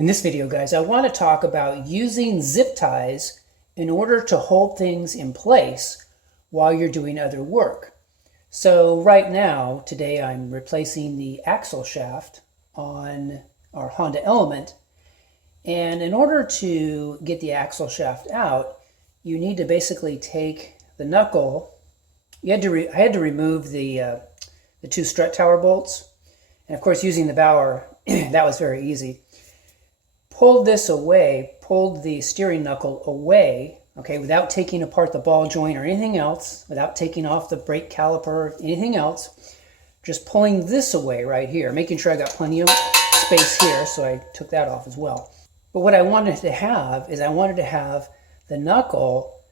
In this video, guys, I want to talk about using zip ties in order to hold things in place while you're doing other work. So right now, today I'm replacing the axle shaft on our Honda Element. And in order to get the axle shaft out, you need to basically take the knuckle. I had to remove the two strut tower bolts. And of course, using the Bauer, that was very easy. Pulled this away, pulled the steering knuckle away, okay, without taking apart the ball joint or anything else, without taking off the brake caliper, anything else, just pulling this away right here, making sure I got plenty of space here, so I took that off as well. But what I wanted to have is I wanted to have the knuckle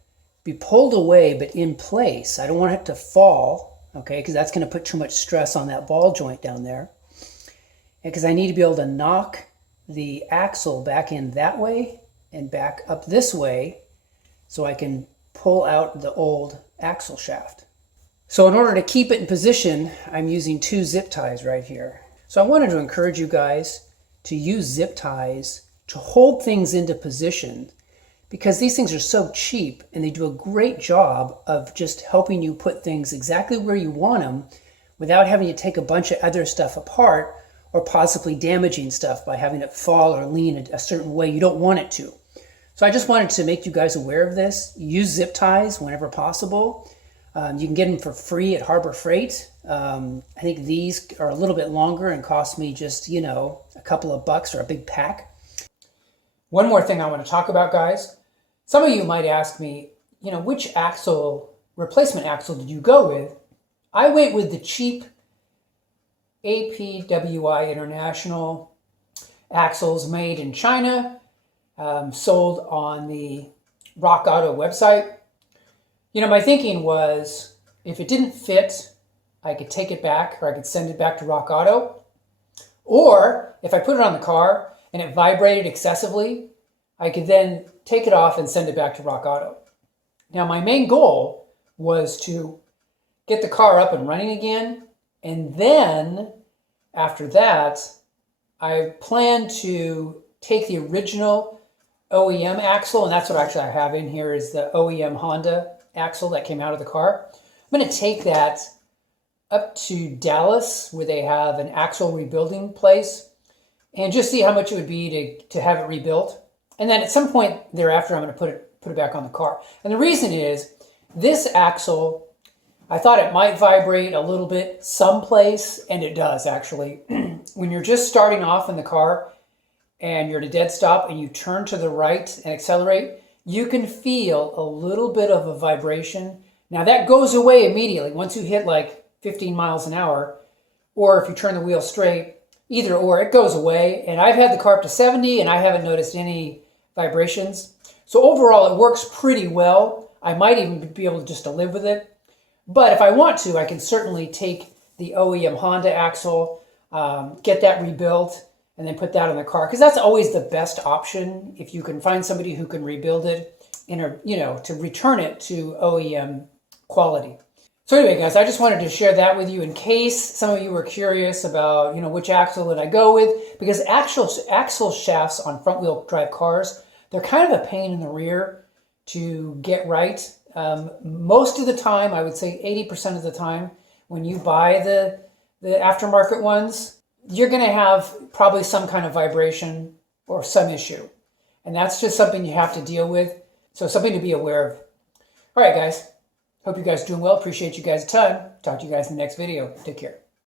be pulled away but in place. I don't want it to fall, okay, because that's going to put too much stress on that ball joint down there. And because I need to be able to knock the axle back in that way and back up this way so I can pull out the old axle shaft. So in order to keep it in position, I'm using two zip ties right here. So I wanted to encourage you guys to use zip ties to hold things into position, because these things are so cheap and they do a great job of just helping you put things exactly where you want them without having to take a bunch of other stuff apart or possibly damaging stuff by having it fall or lean a certain way you don't want it to. So I just wanted to make you guys aware of this. Use zip ties whenever possible. You can get them for free at Harbor Freight. I think these are a little bit longer and cost me just, a couple of bucks or a big pack. One more thing I want to talk about, guys. Some of you might ask me, which replacement axle did you go with? I went with the cheap APWI International axles made in China, sold on the Rock Auto website. My thinking was if it didn't fit, I could take it back or I could send it back to Rock Auto. Or if I put it on the car and it vibrated excessively, I could then take it off and send it back to Rock Auto. Now, my main goal was to get the car up and running again. And then after that, I plan to take the original OEM axle, and that's what actually I have in here is the OEM Honda axle that came out of the car. I'm going to take that up to Dallas where they have an axle rebuilding place and just see how much it would be to have it rebuilt. And then at some point thereafter, I'm going to put it back on the car. And the reason is this axle, I thought it might vibrate a little bit someplace, and it does actually. When you're just starting off in the car and you're at a dead stop and you turn to the right and accelerate, you can feel a little bit of a vibration. Now that goes away immediately once you hit like 15 miles an hour, or if you turn the wheel straight, either or, it goes away. And I've had the car up to 70 and I haven't noticed any vibrations. So overall, it works pretty well. I might even be able just to live with it. But if I want to, I can certainly take the OEM Honda axle, get that rebuilt, and then put that on the car. Because that's always the best option if you can find somebody who can rebuild it to return it to OEM quality. So anyway, guys, I just wanted to share that with you in case some of you were curious about, which axle did I go with. Because axle shafts on front-wheel drive cars, they're kind of a pain in the rear to get right. Most of the time, I would say 80% of the time, when you buy the aftermarket ones, you're going to have probably some kind of vibration or some issue. And that's just something you have to deal with. So something to be aware of. All right, guys. Hope you guys are doing well. Appreciate you guys' time. Talk to you guys in the next video. Take care.